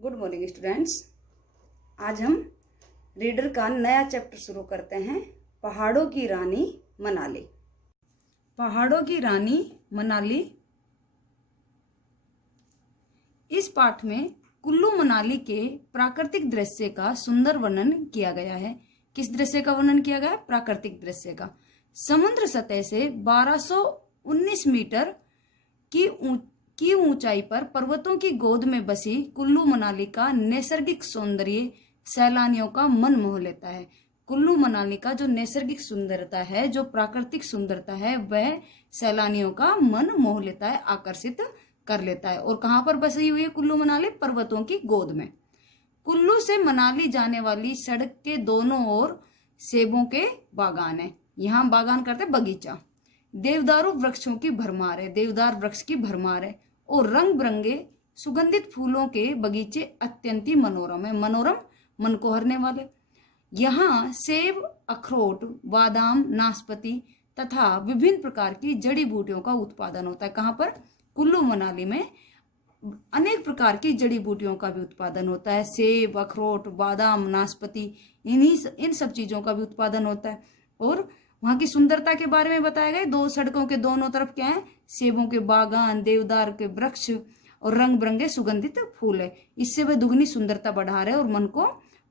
Good morning students. आज हम reader का नया चैप्टर शुरू करते हैं, पहाड़ों की रानी मनाली। पहाड़ों की रानी मनाली। इस पाठ में कुल्लू मनाली के प्राकृतिक दृश्य का सुंदर वर्णन किया गया है। किस दृश्य का वर्णन किया गया है? प्राकृतिक दृश्य का। समुद्र सतह से 1219 मीटर की ऊंचाई पर पर्वतों की गोद में बसी कुल्लू मनाली का नैसर्गिक सौंदर्य सैलानियों का मन मोह लेता है। कुल्लू मनाली का जो नैसर्गिक सुंदरता है, जो प्राकृतिक सुंदरता है, वह सैलानियों का मन मोह लेता है, आकर्षित कर लेता है। और कहां पर बसी हुई है कुल्लू मनाली? पर्वतों की गोद में। कुल्लू से मनाली जाने वाली सड़क के दोनों ओर सेबों के बागान है। यहाँ बागान करते बगीचा। देवदारू वृक्षों की भरमार है, देवदार वृक्ष की भरमार है। और रंग बिरंगे सुगंधित फूलों के बगीचे अत्यंत ही मनोरम है। मनोरम, मन को हरने वाले। यहाँ सेब, अखरोट, बादाम, नाशपाती तथा विभिन्न प्रकार की जड़ी बूटियों का उत्पादन होता है। कहाँ पर? कुल्लू मनाली में अनेक प्रकार की जड़ी बूटियों का भी उत्पादन होता है। सेब, अखरोट, बादाम, नाशपाती, इन सब चीजों का भी उत्पादन होता है। और वहां की सुंदरता के बारे में बताया गया। दो सड़कों के दोनों तरफ क्या है? सेबों के बागान, देवदार के वृक्ष और रंग बिरंगे सुगंधित फूल है। इससे वह दुगनी सुंदरता बढ़ा रहे हैं और मन को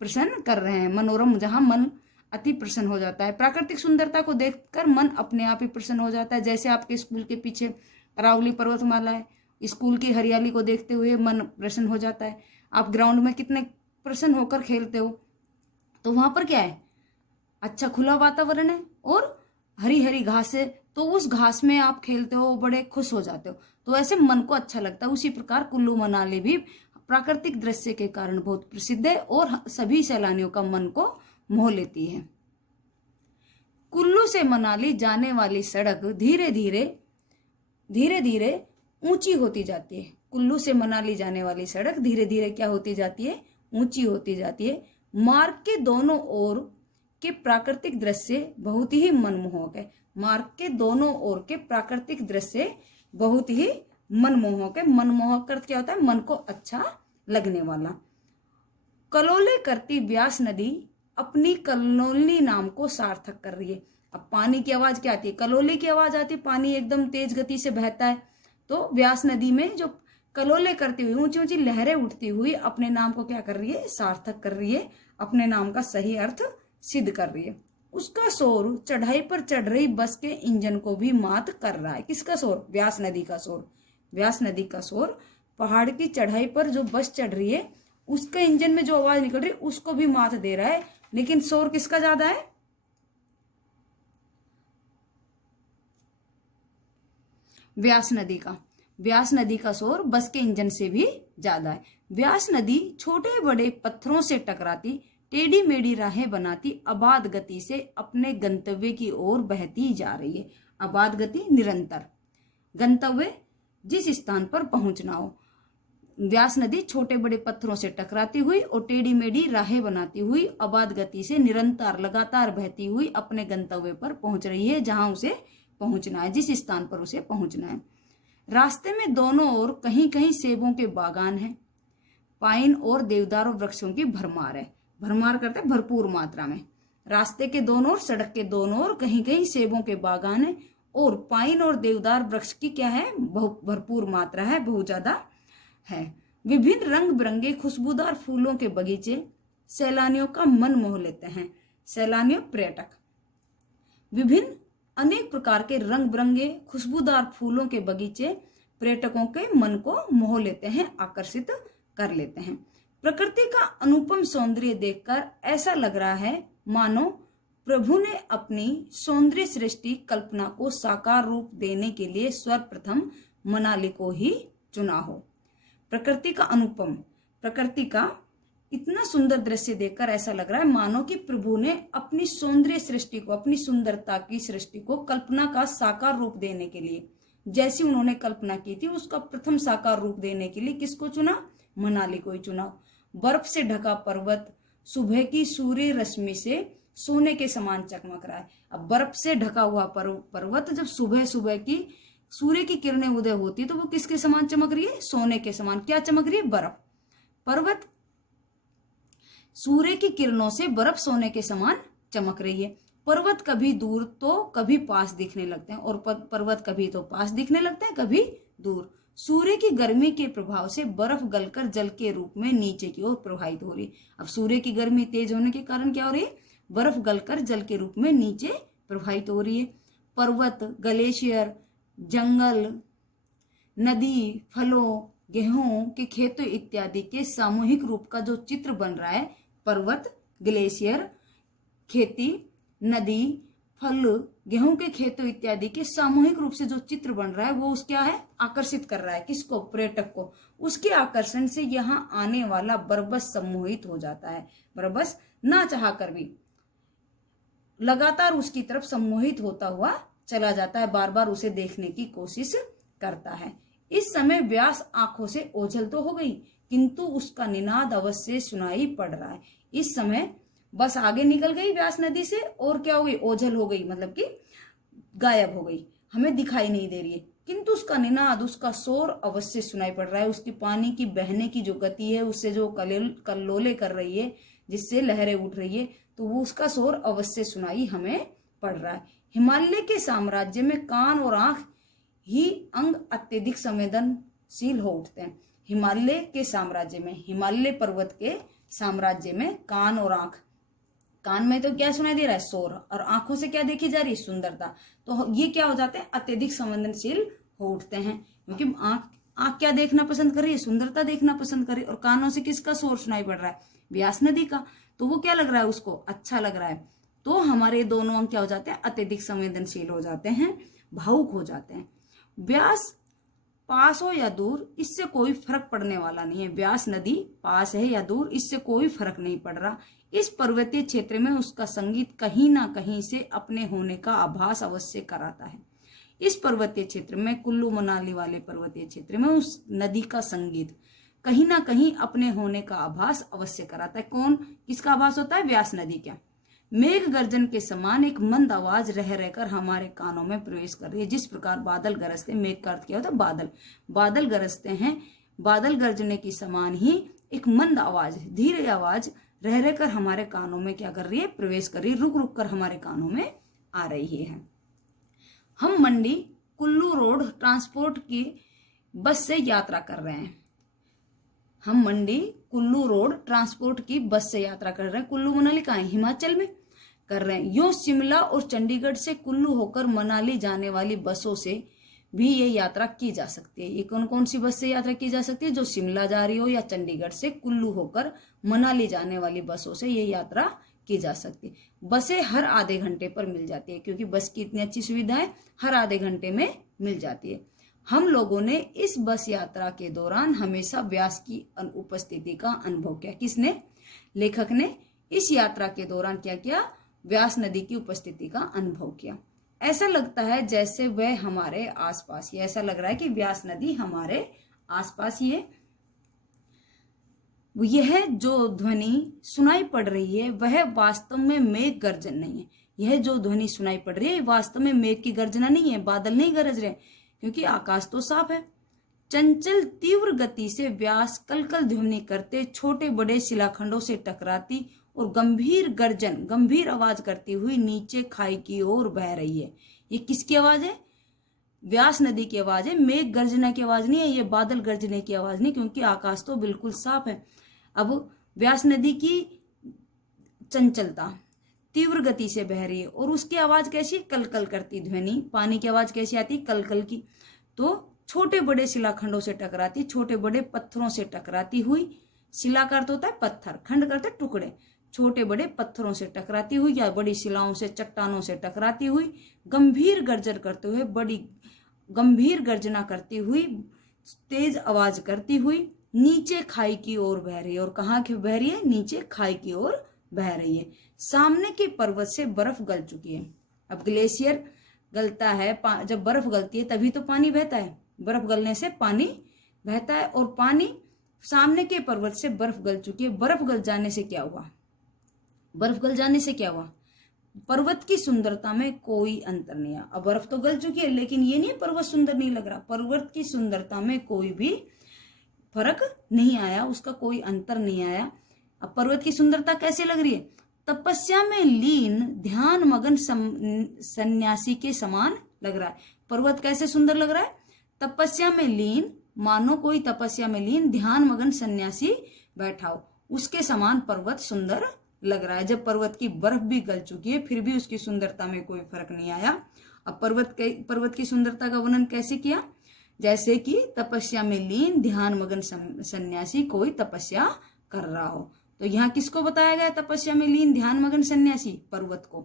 प्रसन्न कर रहे हैं। मनोरम, जहां मन अति प्रसन्न हो जाता है। प्राकृतिक सुंदरता को देखकर मन अपने आप ही प्रसन्न हो जाता है। जैसे आपके स्कूल के पीछे अरावली पर्वतमाला है, स्कूल की हरियाली को देखते हुए मन प्रसन्न हो जाता है। आप ग्राउंड में कितने प्रसन्न होकर खेलते हो, तो वहां पर क्या है? अच्छा खुला वातावरण है और हरी हरी घास है, तो उस घास में आप खेलते हो, बड़े खुश हो जाते हो, तो ऐसे मन को अच्छा लगता है। उसी प्रकार कुल्लू मनाली भी प्राकृतिक दृश्य के कारण बहुत प्रसिद्ध है और सभी सैलानियों का मन को मोह लेती है। कुल्लू से मनाली जाने वाली सड़क धीरे धीरे ऊंची होती जाती है। कुल्लू से मनाली जाने वाली सड़क धीरे धीरे क्या होती जाती है? ऊंची होती जाती है। मार्ग के दोनों ओर के प्राकृतिक दृश्य बहुत ही मनमोहक है। मार्ग के दोनों ओर के प्राकृतिक दृश्य बहुत ही मनमोहक है। मनमोहक अर्थ क्या होता है? मन को अच्छा लगने वाला। कलोले करती व्यास नदी अपनी कलोली नाम को सार्थक कर रही है। अब पानी की आवाज क्या आती है? कलोले की आवाज आती है। पानी एकदम तेज गति से बहता है, तो व्यास नदी में जो कलोले करती हुई ऊंची ऊंची लहरें उठती हुई अपने नाम को क्या कर रही है? सार्थक कर रही है। अपने नाम का सही अर्थ सिद्ध कर रही है। उसका शोर चढ़ाई पर चढ़ रही बस के इंजन को भी मात कर रहा है। किसका शोर? व्यास नदी का शोर। व्यास नदी का शोर पहाड़ की चढ़ाई पर जो बस चढ़ रही है, उसके इंजन में जो आवाज निकल रही है उसको भी मात दे रहा है। लेकिन शोर किसका ज्यादा है? व्यास नदी का। व्यास नदी का शोर बस के इंजन से भी ज्यादा है। व्यास नदी छोटे बड़े पत्थरों से टकराती, टेढ़ी मेढ़ी राहें बनाती अबाध गति से अपने गंतव्य की ओर बहती जा रही है। अबाध गति, निरंतर। गंतव्य, जिस स्थान पर पहुंचना हो। व्यास नदी छोटे बड़े पत्थरों से टकराती हुई और टेढ़ी मेढ़ी राहें बनाती हुई अबाध गति से निरंतर लगातार बहती हुई अपने गंतव्य पर पहुंच रही है, जहां उसे पहुंचना है, जिस स्थान पर उसे पहुंचना है। रास्ते में दोनों ओर कहीं कहीं सेबों के बागान है। पाइन और देवदार वृक्षों की भरमार है। भरमार करते भरपूर मात्रा में। रास्ते के दोनों ओर, सड़क के दोनों ओर कहीं कहीं सेबों के बागान है और पाइन और देवदार वृक्ष की क्या है? भरपूर मात्रा है, बहुत ज्यादा है। विभिन्न रंग बिरंगे खुशबूदार फूलों के बगीचे सैलानियों का मन मोह लेते हैं। सैलानियों, पर्यटक। विभिन्न अनेक प्रकार के रंग बिरंगे खुशबूदार फूलों के बगीचे पर्यटकों के मन को मोह लेते हैं, आकर्षित कर लेते हैं। प्रकृति का अनुपम सौंदर्य देखकर ऐसा लग रहा है मानो प्रभु ने अपनी सौंदर्य सृष्टि कल्पना को साकार रूप देने के लिए सर्वप्रथम मनाली को ही चुना हो। प्रकृति का अनुपम, प्रकृति का इतना सुंदर दृश्य देखकर ऐसा लग रहा है मानो कि प्रभु ने अपनी सौंदर्य सृष्टि को, अपनी सुंदरता की सृष्टि को कल्पना का साकार रूप देने के लिए, जैसी उन्होंने कल्पना की थी, उसका प्रथम साकार रूप देने के लिए किसको चुना? मनाली को ही चुना। बर्फ से ढका पर्वत सुबह की सूर्य रश्मि से सोने के समान चमक रहा है। अब बर्फ से ढका हुआ पर्वत जब सुबह सुबह की सूर्य की किरणें उदय होती तो वो किसके समान चमक रही है? सोने के समान। क्या चमक रही है? बर्फ। पर्वत सूर्य की किरणों से बर्फ सोने के समान चमक रही है। पर्वत कभी दूर तो कभी पास दिखने लगते हैं, और पर्वत कभी तो पास दिखने लगते हैं, कभी दूर। सूर्य की गर्मी के प्रभाव से बर्फ गलकर जल के रूप में नीचे की ओर प्रवाहित हो रही है। अब सूर्य की गर्मी तेज होने के कारण क्या हो रही है, बर्फ गलकर जल के रूप में नीचे प्रवाहित हो रही है। पर्वत, ग्लेशियर, जंगल, नदी, फलों, गेहूं के खेतों इत्यादि के सामूहिक रूप का जो चित्र बन रहा है, पर्वत, ग्लेशियर, खेती, नदी, फल, गेहूं के खेतों इत्यादि के सामूहिक रूप से जो चित्र बन रहा है वो उस क्या है, आकर्षित कर रहा है किसको, पर्यटक को। उसके आकर्षण से यहाँ आने वाला बरबस सम्मोहित हो जाता है। बरबस ना चाह कर भी लगातार उसकी तरफ सम्मोहित होता हुआ चला जाता है, बार बार उसे देखने की कोशिश करता है। इस समय व्यास आंखों से ओझल तो हो गई, किंतु उसका निनाद अवश्य सुनाई पड़ रहा है। इस समय बस आगे निकल गई व्यास नदी से, और क्या हो गई, ओझल हो गई, मतलब कि गायब हो गई, हमें दिखाई नहीं दे रही है, किंतु उसका निनाद, उसका शोर अवश्य सुनाई पड़ रहा है। उसकी पानी की बहने की जो गति है, उससे जो कल्लोले कर रही है, जिससे लहरें उठ रही है, तो वो उसका शोर अवश्य सुनाई हमें पड़ रहा है। हिमालय के साम्राज्य में कान और आंख ही अंग अत्यधिक संवेदनशील हो उठते हैं। हिमालय के साम्राज्य में, हिमालय पर्वत के साम्राज्य में कान और आंख, कान में तो क्या सुनाई दे रहा है, शोर, और आंखों से क्या देखी जा रही है, सुंदरता। तो ये क्या हो जाते हैं, अत्यधिक संवेदनशील हो उठते हैं, क्योंकि आंख क्या देखना पसंद कर रही है, सुंदरता देखना पसंद कर रही है, और कानों से किसका शोर सुनाई पड़ रहा है, व्यास नदी का। तो वो क्या लग रहा है, उसको अच्छा लग रहा है। तो हमारे दोनों अंग क्या हो जाते हैं, अत्यधिक संवेदनशील हो जाते हैं, भावुक हो जाते हैं। व्यास पास हो या दूर, इससे कोई फर्क पड़ने वाला नहीं है। व्यास नदी पास है या दूर, इससे कोई फर्क नहीं पड़ रहा। इस पर्वतीय क्षेत्र में उसका संगीत कहीं ना कहीं से अपने होने का आभास अवश्य कराता है। इस पर्वतीय क्षेत्र में, कुल्लू मनाली वाले पर्वतीय क्षेत्र में, उस नदी का संगीत कहीं ना कहीं अपने होने का आभास अवश्य कराता है। कौन, किसका आभास होता है, व्यास नदी का। मेघ गर्जन के समान एक मंद आवाज रह रहकर हमारे कानों में प्रवेश कर रही है। जिस प्रकार बादल गरजते, मेघ का अर्थ क्या होता है, बादल, बादल गरजते हैं, बादल गरजने की समान ही एक मंद आवाज, धीरे आवाज रह रहकर हमारे कानों में क्या कर रही है, प्रवेश कर रही है, रुक रुक कर हमारे कानों में आ रही है। हम मंडी कुल्लू रोड ट्रांसपोर्ट की बस से यात्रा कर रहे हैं। हम मंडी कुल्लू रोड ट्रांसपोर्ट की बस से यात्रा कर रहे हैं। कुल्लू मनाली कहाँ है, हिमाचल में कर रहे हैं। यो शिमला और चंडीगढ़ से कुल्लू होकर मनाली जाने वाली बसों से भी ये यात्रा की जा सकती है। ये कौन कौन सी बस से यात्रा की जा सकती है, जो शिमला जा रही हो, या चंडीगढ़ से कुल्लू होकर मनाली जाने वाली बसों से ये यात्रा की जा सकती है। बसें हर आधे घंटे पर मिल जाती है, क्योंकि बस की इतनी अच्छी सुविधा है, हर आधे घंटे में मिल जाती है। हम लोगों ने इस बस यात्रा के दौरान हमेशा व्यास की उपस्थिति का अनुभव किया। किसने, लेखक ने इस यात्रा के दौरान क्या किया, व्यास नदी की उपस्थिति का अनुभव किया। ऐसा लगता है जैसे वह हमारे आसपास ही, ऐसा लग रहा है कि व्यास नदी हमारे आसपास ही है। यह जो ध्वनि सुनाई पड़ रही है वह वास्तव में मेघ गर्जन नहीं है। यह जो ध्वनि सुनाई पड़ रही है वास्तव में मेघ की गर्जना नहीं है, बादल नहीं गरज रहे, क्योंकि आकाश तो साफ है। चंचल तीव्र गति से व्यास कलकल ध्वनि करते, छोटे बड़े शिलाखंडों से टकराती और गंभीर गर्जन, गंभीर आवाज करती हुई नीचे खाई की ओर बह रही है। ये किसकी आवाज है, व्यास नदी की आवाज है। मेघ गर्जना की आवाज नहीं है, ये बादल गर्जने की आवाज नहीं, क्योंकि आकाश तो बिल्कुल साफ है। अब व्यास नदी की चंचलता, तीव्र गति से बह रही है, और उसकी आवाज कैसी, कलकल करती ध्वनि। पानी की आवाज कैसी आती, कलकल की। तो छोटे बड़े शिलाखंडों से टकराती, छोटे बड़े पत्थरों से टकराती हुई, शिला का अर्थ होता है पत्थर, खंड करते टुकड़े, छोटे बड़े पत्थरों से टकराती हुई या बड़ी शिलाओं से, चट्टानों से टकराती हुई, गंभीर गर्जन करते हुए, बड़ी गंभीर गर्जना करती हुई, तेज आवाज करती हुई नीचे खाई की ओर बह रही है। और कहाँ की बह रही है, नीचे खाई की ओर बह रही है। सामने के पर्वत से बर्फ गल चुकी है। अब ग्लेशियर गलता है, जब बर्फ गलती है तभी तो पानी बहता है, बर्फ गलने से पानी बहता है, और पानी, सामने के पर्वत से बर्फ गल चुकी है। बर्फ गल जाने से क्या हुआ, बर्फ गल जाने से क्या हुआ, पर्वत की सुंदरता में कोई अंतर नहीं है। अब बर्फ तो गल चुकी है, लेकिन ये नहीं पर्वत सुंदर नहीं लग रहा, पर्वत की सुंदरता में कोई भी फर्क नहीं आया, उसका कोई अंतर नहीं आया। अब पर्वत की सुंदरता कैसे लग रही है? तपस्या में लीन ध्यान मगन सन्यासी के समान लग रहा है। पर्वत कैसे सुंदर लग रहा है? तपस्या में लीन, मानो कोई तपस्या में लीन ध्यान मगन सन्यासी बैठा हो, उसके समान पर्वत सुंदर लग रहा है। जब पर्वत की बर्फ भी गल चुकी है फिर भी उसकी सुंदरता में कोई फर्क नहीं आया। अब पर्वत की सुंदरता का वर्णन कैसे किया? जैसे कि तपस्या में लीन ध्यान मगन सन्यासी कोई तपस्या कर रहा हो। तो यहाँ किसको बताया गया तपस्या में लीन ध्यान मगन सन्यासी? पर्वत को।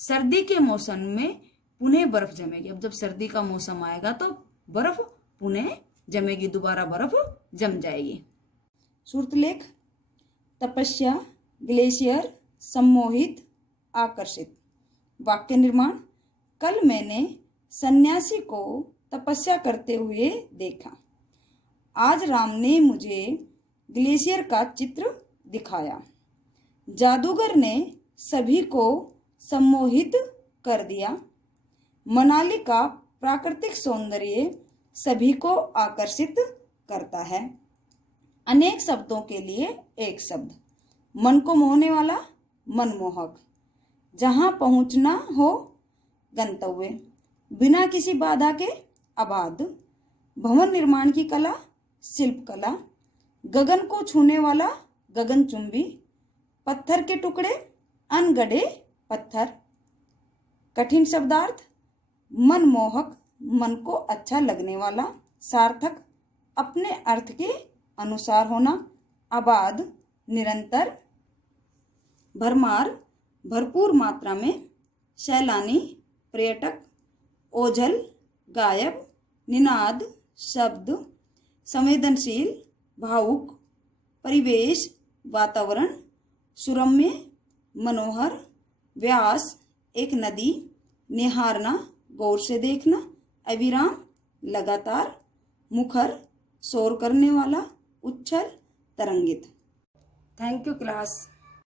सर्दी के मौसम में पुनः बर्फ जमेगी। अब जब सर्दी का मौसम आएगा तो बर्फ पुनः जमेगी, दोबारा बर्फ जम जाएगी। श्रुतलेख, तपस्या, ग्लेशियर, सम्मोहित, आकर्षित। वाक्य निर्माण, कल मैंने सन्यासी को तपस्या करते हुए देखा। आज राम ने मुझे ग्लेशियर का चित्र दिखाया। जादूगर ने सभी को सम्मोहित कर दिया। मनाली का प्राकृतिक सौंदर्य सभी को आकर्षित करता है। अनेक शब्दों के लिए एक शब्द। मन को मोहने वाला, मनमोहक। जहां पहुंचना हो, गंतव्य। बिना किसी बाधा के, अबाध। भवन निर्माण की कला, शिल्प कला। गगन को छूने वाला, गगनचुंबी। पत्थर के टुकड़े, अनगढ़े पत्थर। कठिन शब्दार्थ, मनमोहक, मन को अच्छा लगने वाला। सार्थक, अपने अर्थ के अनुसार होना। आबाद, निरंतर। भरमार, भरपूर मात्रा में। सैलानी, पर्यटक। ओझल, गायब। निनाद, शब्द। संवेदनशील, भावुक। परिवेश, वातावरण। सुरम्य, मनोहर। व्यास, एक नदी। निहारना, गौर से देखना। अविराम, लगातार। मुखर, शोर करने वाला। उच्छल, तरंगित। Thank you class.